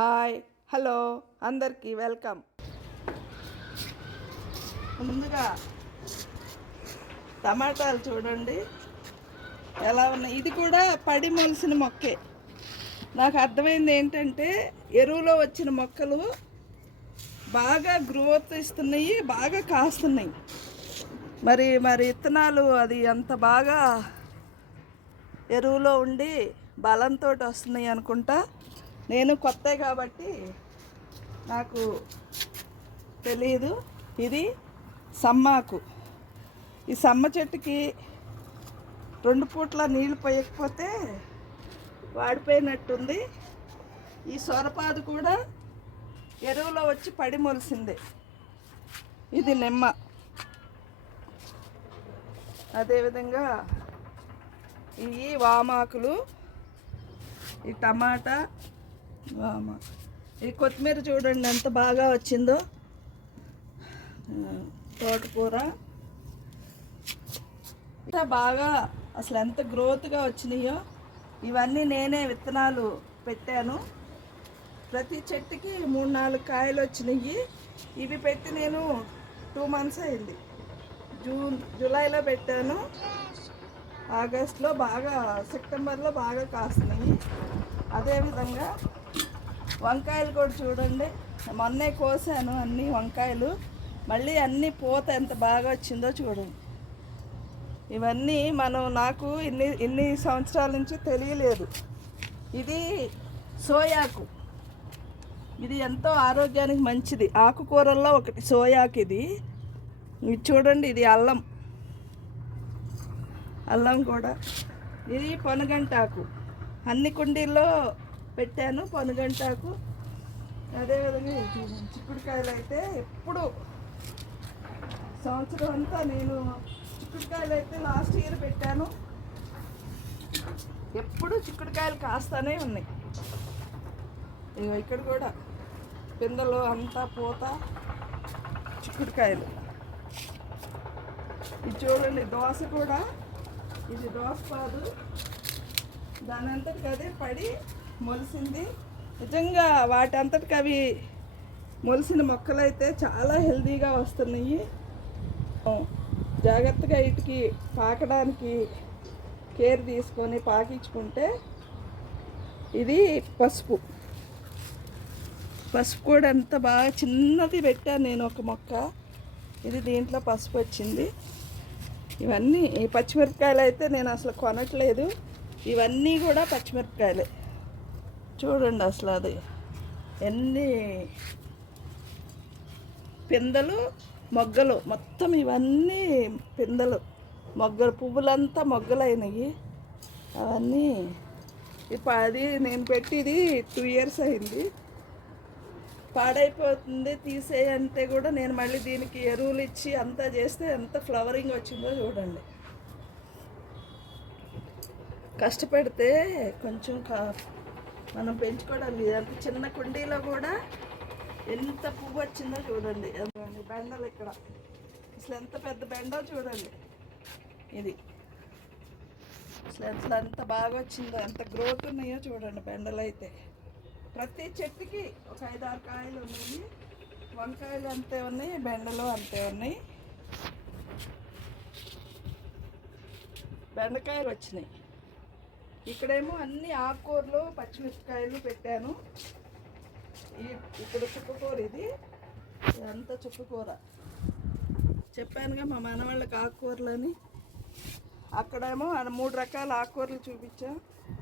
Hi hello అందరికీ welcome. ముందుగా టమాటాలు చూడండి ఎలా ఉన్నాయి. ఇది కూడా పడి మొలిసిన మొక్కే. నాకు అర్థమైంది ఏంటంటే ఎరువులో వచ్చిన మొక్కలు బాగా గ్రోత్ ఇస్తున్నాయి, బాగా కాస్తున్నాయి. మరి విత్తనాలు అది అంత బాగా ఎరువులో ఉండి బలంతో వస్తున్నాయి అనుకుంటా. నేను కొత్త కాబట్టి నాకు తెలియదు. ఇది సమ్మాకు. ఈ సమ్మ చెట్టుకి 2 పూట్ల నీళ్ళు పోయకపోతే వాడిపోయినట్టుంది. ఈ సొరపాదు కూడా ఎరువులో వచ్చి పడి మొలిసిందే. ఇది నిమ్మ. అదేవిధంగా ఈ వామాకులు, ఈ టమాటా, ఈ కొత్తిమీర చూడండి ఎంత బాగా వచ్చిందో. తోటకూర ఇంకా బాగా అసలు ఎంత గ్రోత్గా వచ్చినాయో. ఇవన్నీ నేనే విత్తనాలు పెట్టాను. ప్రతి చెట్టుకి 3-4 కాయలు వచ్చినాయి. ఇవి పెట్టి నేను 2 మంత్స్ అయింది. జూలైలో పెట్టాను. ఆగస్టులో బాగా, సెప్టెంబర్లో బాగా కాస్తున్నాయి. అదేవిధంగా వంకాయలు కూడా చూడండి. మొన్నే కోసాను అన్ని వంకాయలు. మళ్ళీ అన్నీ పూత ఎంత బాగా వచ్చిందో చూడండి. ఇవన్నీ నాకు ఇన్ని సంవత్సరాల నుంచి తెలియలేదు. ఇది సోయాకు. ఇది ఎంతో ఆరోగ్యానికి మంచిది. ఆకుకూరల్లో ఒకటి సోయాకు. ఇది చూడండి. ఇది అల్లం కూడా. ఇది పొనగంటాకు. అన్ని కుండీల్లో పెట్టాను పొనగంటాకు. అదేవిధంగా చిక్కుడుకాయలు అయితే ఎప్పుడు సంవత్సరం అంతా నేను చిక్కుడుకాయలు అయితే లాస్ట్ ఇయర్ పెట్టాను. ఎప్పుడు చిక్కుడుకాయలు కాస్తానే ఉన్నాయి. ఇక్కడ కూడా పిందెలు అంతా పూత చిక్కుడుకాయలు. ఇది చూడండి దోస కూడా. ఇది దోస పాదు. దాని అంతటికి అదే పడి మొలిసింది. నిజంగా వాటి అంతటికి అవి మొలిసిన మొక్కలైతే చాలా హెల్తీగా వస్తున్నాయి. జాగ్రత్తగా వీటికి పాకడానికి కేర్ తీసుకొని పాకించుకుంటే. ఇది పసుపు కూడా ఎంత బాగా చిన్నది పెట్టాను నేను ఒక మొక్క. ఇది దీంట్లో పసుపు వచ్చింది. ఇవన్నీ ఈ పచ్చిమిరపకాయలు అయితే నేను అసలు కొనట్లేదు. ఇవన్నీ కూడా పచ్చిమిరపకాయలే. చూడండి అసలు అది ఎన్ని పిందెలు మొగ్గలు. మొత్తం ఇవన్నీ పిందెలు మొగ్గలు. పువ్వులంతా మొగ్గలైనవి. అవన్నీ అది నేను పెట్టిది 2 years అయింది. పాడైపోతుంది తీసేయంటే కూడా నేను మళ్ళీ దీనికి ఎరువులు ఇచ్చి అంతా చేస్తే ఎంత ఫ్లవరింగ్ వచ్చిందో చూడండి. కష్టపడితే కొంచెం మనం పెంచుకోవడానికి. అంత చిన్న కుండీలో కూడా ఎంత పువ్వు వచ్చిందో చూడండి. బెండలు ఇక్కడ అసలు ఎంత పెద్ద బెండో చూడండి. ఇది అసలు ఎంత బాగా వచ్చిందో, ఎంత గ్రోత్ ఉన్నాయో చూడండి బెండలు అయితే. ప్రతి చెట్టుకి ఒక 5-6 కాయలు ఉన్నాయి. వంకాయలు అంతే ఉన్నాయి, బెండలు అంతే ఉన్నాయి. బెండకాయలు వచ్చినాయి. ఇక్కడేమో అన్ని ఆకుకూరలు పచ్చిమిరపకాయలు పెట్టాను. ఇక్కడ చుక్కకూర. ఇది ఇదంతా చుక్కకూర. చెప్పానుగా మా మనవాళ్ళకి ఆకుకూరలని. అక్కడేమో 3 రకాల ఆకుకూరలు చూపించా.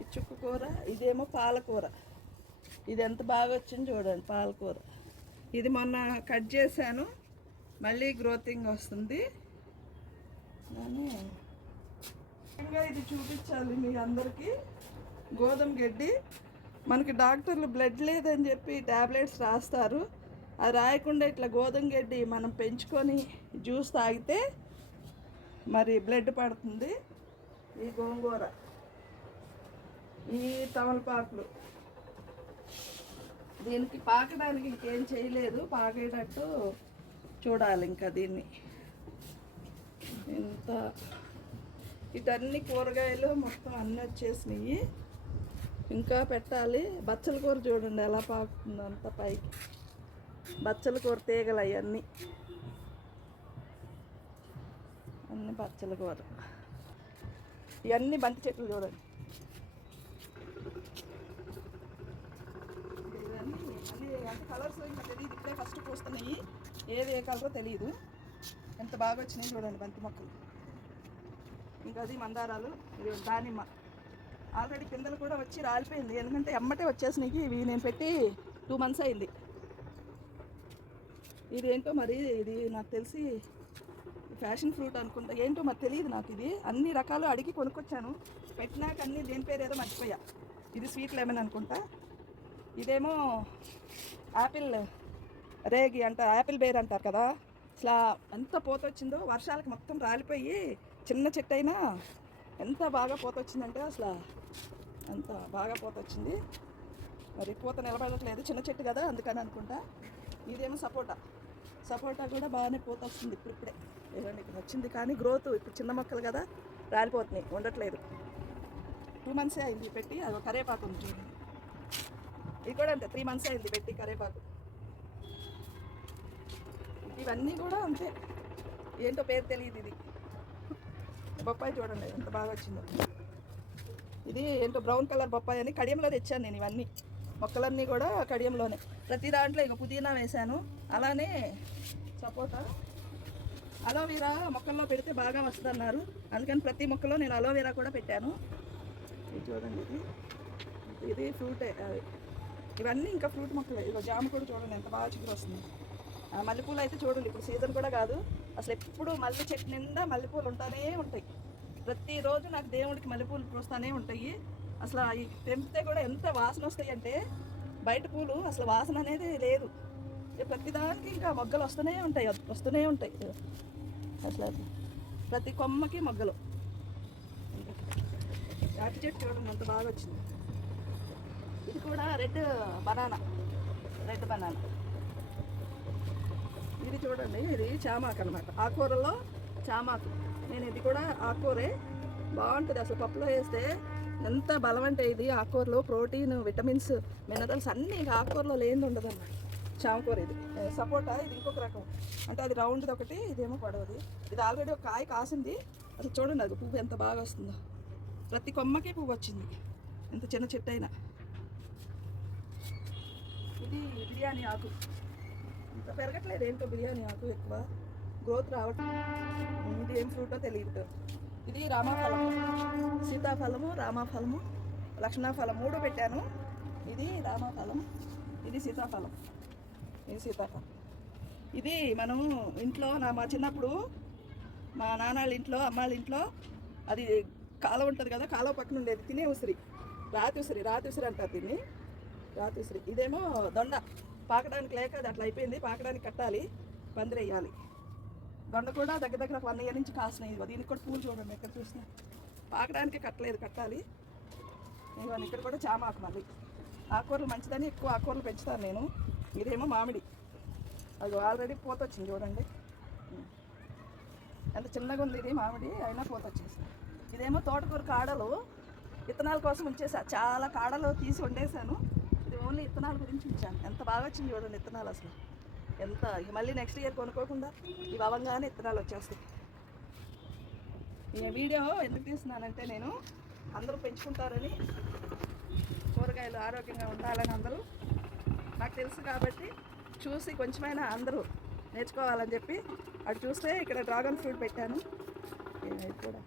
ఇది చుక్కకూర. ఇదేమో పాలకూర. ఇది ఎంత బాగా వచ్చింది చూడండి పాలకూర. ఇది మొన్న కట్ చేశాను. మళ్ళీ గ్రోతింగ్ వస్తుంది. కానీ ఇంకా ఇది చూపించాలి మీ అందరికీ. గోధుమ గడ్డి. మనకి డాక్టర్లు బ్లడ్ లేదని చెప్పి ట్యాబ్లెట్స్ రాస్తారు. అది రాయకుండా ఇట్లా గోధుమ గడ్డి మనం పెంచుకొని జ్యూస్ తాగితే మరి బ్లడ్ పడుతుంది. ఈ గోంగూర, ఈ తమలపాకులు. దీనికి పాకడానికి ఇంకేం చేయలేదు. పాకేటట్టు చూడాలి ఇంకా దీన్ని. ఇంత ఇటన్ని కూరగాయలు మొత్తం అన్నీ వచ్చేసినాయి. ఇంకా పెట్టాలి. బచ్చల కూర చూడండి ఎలా పాకుతుందో అంత పైకి. బచ్చల కూర తీగలు అవన్నీ అన్నీ బచ్చల కూర. ఇవన్నీ బంతి చెట్లు చూడండి. ఇవన్నీ అన్నీ అంటే కలర్స్ ఇంకా తెలియదు, ఇప్పుడే ఫస్ట్ పూస్తున్నాయి. ఏది ఏ కలరో తెలియదు. ఎంత బాగా వచ్చినాయి చూడండి బంతి మొక్కలు. ఇంకా అది మందారాలు, ఇది దానిమ్మ. ఆల్రెడీ పిందెలు కూడా వచ్చి రాలిపోయింది, ఎందుకంటే ఎమ్మటే వచ్చేసినాయి. ఇవి నేను పెట్టి 2 months అయింది. ఇది ఏంటో మరి, ఇది నాకు తెలిసి ఫ్యాషన్ ఫ్రూట్ అనుకుంటా, ఏంటో మరి తెలియదు నాకు. ఇది అన్ని రకాలు అడిగి కొనుక్కొచ్చాను, పెట్టినాక అన్నీ దేని పేరు ఏదో మర్చిపోయా. ఇది స్వీట్ లెమన్ అనుకుంటా. ఇదేమో యాపిల్ రేగి అంట, యాపిల్ బేర్ అంటారు కదా. అసలు ఎంత పూత వచ్చిందో, వర్షాలకు మొత్తం రాలిపోయి చిన్న చెట్టు అయినా ఎంత బాగా పూత వచ్చిందంటే అసలు అంత బాగా పూత వచ్చింది. మరి పూత నిలబడట్లేదు, చిన్న చెట్టు కదా అందుకని అనుకుంటా. ఇదేమో సపోటా కూడా బాగానే పూత వస్తుంది ఇప్పుడిప్పుడే. ఏదండి ఇక్కడ వచ్చింది, కానీ గ్రోత్ ఇప్పుడు చిన్న మొక్కలు కదా రాలిపోతున్నాయి, ఉండట్లేదు. 2 months అయింది పెట్టి. అది కరేపాకు ఉంది చూడండి, ఇది కూడా అంతే 3 months అయింది పెట్టి కరేపాకు. ఇవన్నీ కూడా అంతే, ఏంటో పేరు తెలియదు. ఇది బొప్పాయి చూడండి ఎంత బాగా వచ్చిందో. ఇది ఏంటో బ్రౌన్ కలర్ బొప్పాయి అని కడియంలో తెచ్చాను నేను. ఇవన్నీ మొక్కలన్నీ కూడా కడియంలోనే. ప్రతి దాంట్లో ఇక పుదీనా వేశాను, అలానే సపోటా. అలోవెరా మొక్కల్లో పెడితే బాగా వస్తుంది అన్నారు, అందుకని ప్రతి మొక్కలో నేను అలోవెరా కూడా పెట్టాను. ఇది చూడండి, ఇది ఫ్రూటే. ఇవన్నీ ఇంకా ఫ్రూట్ మొక్కలే. ఇక జామ కూడా చూడండి ఎంత బాగా చిగురు వస్తుంది. మల్లెపూలు అయితే చూడండి, ఇప్పుడు సీజన్ కూడా కాదు అసలు, ఎప్పుడు మల్లె చెట్టు నిండా మల్లెపూలు ఉంటానే ఉంటాయి. ప్రతిరోజు నాకు దేవుడికి మల్లెపూలు పూస్తూనే ఉంటాయి. అసలు ఈ తెంపితే కూడా ఎంత వాసన వస్తాయి అంటే, బయట పూలు అసలు వాసన అనేది లేదు. ప్రతిదానికి ఇంకా మొగ్గలు వస్తూనే ఉంటాయి అసలు ప్రతి కొమ్మకి మొగ్గలు. యాపి చెట్టు చూడండి ఎంత బాగా వచ్చింది. ఇది కూడా రెడ్ బనానా. ఇది చూడండి, ఇది చామాకు అనమాట, ఆకుకూరలో చామాకు. నేను ఇది కూడా ఆకుకూరే, బాగుంటుంది అసలు. పప్పులో వేస్తే ఎంత బలం అంటే, ఇది ఆకుకూరలో ప్రోటీన్, విటమిన్స్, మినరల్స్ అన్నీ ఇంకా ఆకుకూరలో లేనిది ఉండదు అన్నమాట. చామకూర. ఇది సపోటా, ఇది ఇంకొక రకం, అంటే అది రౌండ్ది ఒకటి, ఇదేమో పొడవది. ఇది ఆల్రెడీ ఒక కాయ కాసింది. అసలు చూడండి అది పువ్వు ఎంత బాగా వస్తుందో, ప్రతి కొమ్మకి పువ్వు వచ్చింది, ఎంత చిన్న చెట్టు అయినా. ఇది బిర్యానీ ఆకు, ఇంత పెరగట్లేదు ఏంటో బిర్యానీ ఆకు, ఎక్కువ గ్రోత్ రావట్లేదు. ఇది ఏం ఫ్రూటో తెలియదు. ఇది రామాఫలం, సీతాఫలము, రామాఫలము, లక్ష్మణఫలం 3 పెట్టాను. ఇది రామాఫలం, ఇది సీతాఫలం. ఇది మనము ఇంట్లో మా చిన్నప్పుడు మా నాన్నళ్ళ ఇంట్లో, అమ్మాళ్ళ ఇంట్లో అది కాలువ ఉంటుంది కదా, కాలువ పక్కన ఉండేది తినే ఉసిరి, రాతి ఉసిరి అంటారు దీన్ని, రాతి ఉసిరి. ఇదేమో దొండ, పాకడానికి లేక అది అట్లా అయిపోయింది, పాకడానికి కట్టాలి, పందిరేయాలి. దొండ కూడా దగ్గర 1 year నుంచి కాసినాయి. దీనికి కూడా పూలు చూడండి ఎక్కడ చూసినా, పాకడానికి కట్టలేదు, కట్టాలి. ఇవన్నీ ఇక్కడ కూడా చామాకు. మళ్ళీ ఆకుకూరలు మంచిదని ఎక్కువ ఆకుకూరలు పెంచుతాను నేను. ఇదేమో మామిడి, అది ఆల్రెడీ పూత వచ్చింది చూడండి, ఎంత చిన్నగా ఉంది ఇది మామిడి, అయినా పూత వచ్చేసి. ఇదేమో తోటకూర కాడలు, విత్తనాల కోసం ఉంచేసా, చాలా కాడలు తీసి వండేసాను. ఇది ఓన్లీ విత్తనాల గురించి ఉంచాను. ఎంత బాగా వచ్చింది చూడండి విత్తనాలు అసలు, ఎంత. ఇక మళ్ళీ నెక్స్ట్ ఇయర్ కొనుక్కోకుండా ఇవి అవ్వగానే విత్తనాలు వచ్చేస్తాయి. ఈ వీడియో ఎందుకు తీస్తున్నానంటే, నేను అందరూ పెంచుకుంటారని, కూరగాయలు ఆరోగ్యంగా ఉండాలని అందరూ నాకు తెలుసు కాబట్టి, చూసి కొంచెమైనా అందరూ నేర్చుకోవాలని చెప్పి అటు చూస్తే ఇక్కడ డ్రాగన్ ఫ్రూట్ పెట్టాను. ఇది కూడా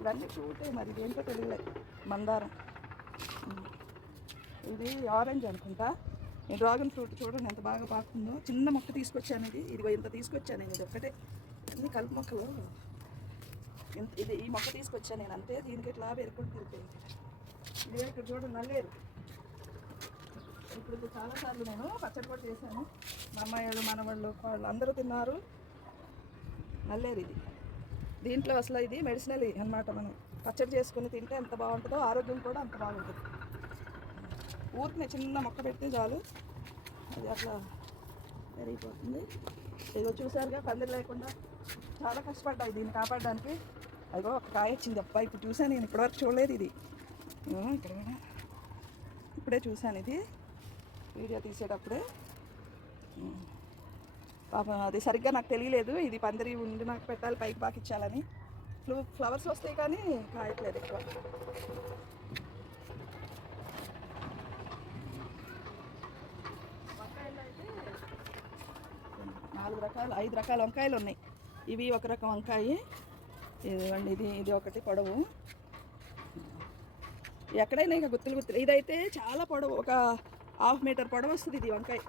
ఇవన్నీ ఫ్రూటే, మరి ఇదేంటో తెలియలేదు. మందారం, ఇది ఆరెంజ్ అనుకుంటా. ఈ డ్రాగన్ ఫ్రూట్ చూడండి ఎంత బాగా పాకుందో. చిన్న మొక్క తీసుకొచ్చాను, ఇదిగో ఇంత తీసుకొచ్చాను నేను. ఇది ఒక్కటే, అన్ని కలుపు మొక్కలు. ఇది ఈ మొక్క తీసుకొచ్చాను నేను అంతే. దీనికి ఇట్లా పేరుకొని తిరిగిపోయింది. ఇది ఇక్కడ చూడండి నల్లేరు. ఇప్పుడు చాలాసార్లు నేను పచ్చడి కూడా చేశాను, మా అమ్మాయిలు, మనవాళ్ళు, వాళ్ళు అందరూ తిన్నారు. నల్లేరు ఇది. దీంట్లో అసలు ఇది మెడిసినల్ అన్నమాట. మనం పచ్చడి చేసుకుని తింటే ఎంత బాగుంటుందో, ఆరోగ్యం కూడా అంత బాగుంటుంది. ఊరిని చిన్న మొక్క పెడితే చాలు, అది అట్లా పెరిగిపోతుంది. ఇదిగో చూసారుగా, పందిరి లేకుండా చాలా కష్టపడ్డాయి దీన్ని కాపాడడానికి. అదిగో ఒక కాయ వచ్చింది అబ్బా, ఇప్పుడు చూసాను నేను, ఇప్పటివరకు చూడలేదు ఇది. ఇక్కడ కూడా ఇప్పుడే చూశాను ఇది వీడియో తీసేటప్పుడే. పాపం అది సరిగ్గా నాకు తెలియలేదు, ఇది పందిరి ఉండి నాకు పెట్టాలి పైకి పాకిచ్చాలని. ఫ్లవర్స్ వస్తాయి కానీ కాయట్లేదు ఎక్కువ. వంకాయలు అయితే 5 రకాల వంకాయలు ఉన్నాయి. ఇవి ఒక రకం వంకాయ, ఇదివ్వండి ఇది ఒకటి పొడవు. ఎక్కడైనా ఇంకా గుత్తులు ఇదైతే చాలా పొడవు, ఒక 1/2 మీటర్ పొడవు వస్తుంది ఇది వంకాయ.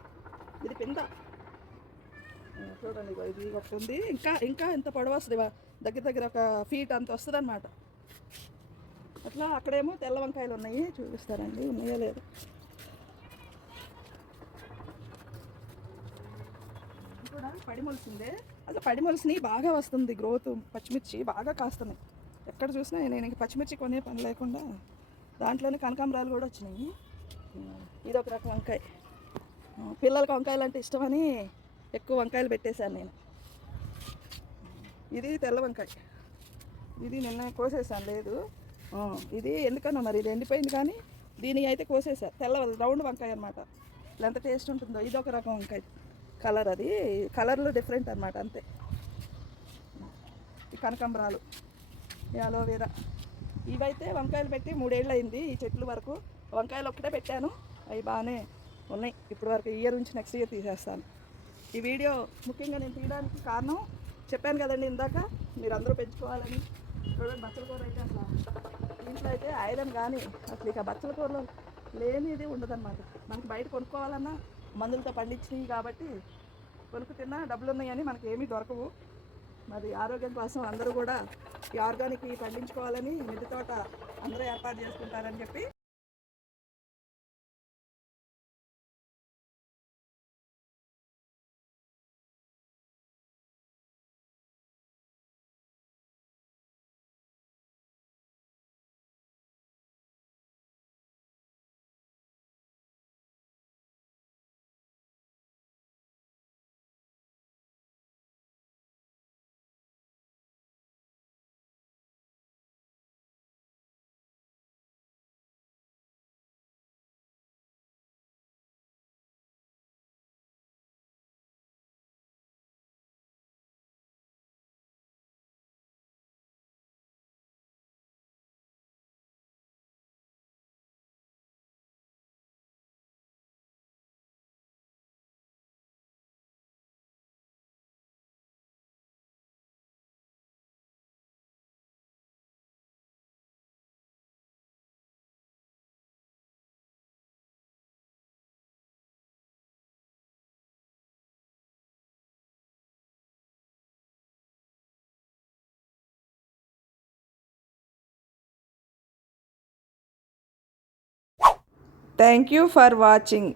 ఇది పింద చూడండి, ఇది ఒకటి ఉంది, ఇంకా ఎంత పొడవు వస్తుంది, దగ్గర ఒక ఫీట్ అంత వస్తుంది అన్నమాట. అట్లా అక్కడేమో తెల్ల వంకాయలు ఉన్నాయి, చూపిస్తారండి ఉన్నాయో లేదు. కూడా పడిమొలిసిందే, అసలు పడిమొలిసిని బాగా వస్తుంది గ్రోత్. పచ్చిమిర్చి బాగా కాస్తున్నాయి, ఎక్కడ చూసినా. నేను ఇంక పచ్చిమిర్చి కొనే పని లేకుండా దాంట్లోనే కనకాంబరాలు కూడా వచ్చినాయి. ఇది ఒక రకం వంకాయ, పిల్లలకి వంకాయలు అంటే ఇష్టమని ఎక్కువ వంకాయలు పెట్టేశాను నేను. ఇది తెల్ల వంకాయ, ఇది నిన్న కోసేసాను, లేదు ఇది ఎందుకన్నా మరి ఇది ఎండిపోయింది, కానీ దీని అయితే కోసేసా. తెల్ల రౌండ్ వంకాయ అనమాట, ఎంత టేస్ట్ ఉంటుందో. ఇది ఒక రకం వంకాయ, కలర్ అది కలర్లో డిఫరెంట్ అనమాట అంతే. ఈ కనకాంబరాలు, ఈ అలోవేరా, ఇవైతే వంకాయలు పెట్టి 3 ఏళ్ళు అయింది. ఈ చెట్లు వరకు వంకాయలు ఒక్కటే పెట్టాను, అవి బాగానే ఉన్నాయి ఇప్పటి వరకు. ఇయర్ నుంచి నెక్స్ట్ ఇయర్ తీసేస్తాను. ఈ వీడియో ముఖ్యంగా నేను తీయడానికి కారణం చెప్పాను కదండి ఇందాక, మీరు అందరూ పెంచుకోవాలని. చూడండి బచ్చల కూర అయితే అసలు ఇంట్లో అయితే ఐరన్ కానీ అసలు ఇక బచ్చల కూరలో లేనిది ఉండదన్నమాట. మనకి బయట కొనుక్కోవాలన్నా మందులతో పండించినవి కాబట్టి కొనుక్కు తిన్నా డబ్బులు ఉన్నాయని మనకి ఏమీ దొరకవు. మరి ఆరోగ్యం కోసం అందరూ కూడా ఈ ఆర్గానిక్ పండించుకోవాలని మిద్దె తోట అందరూ ఏర్పాటు చేసుకుంటారని చెప్పి థ్యాంక్ యూ ఫర్ వాచింగ్.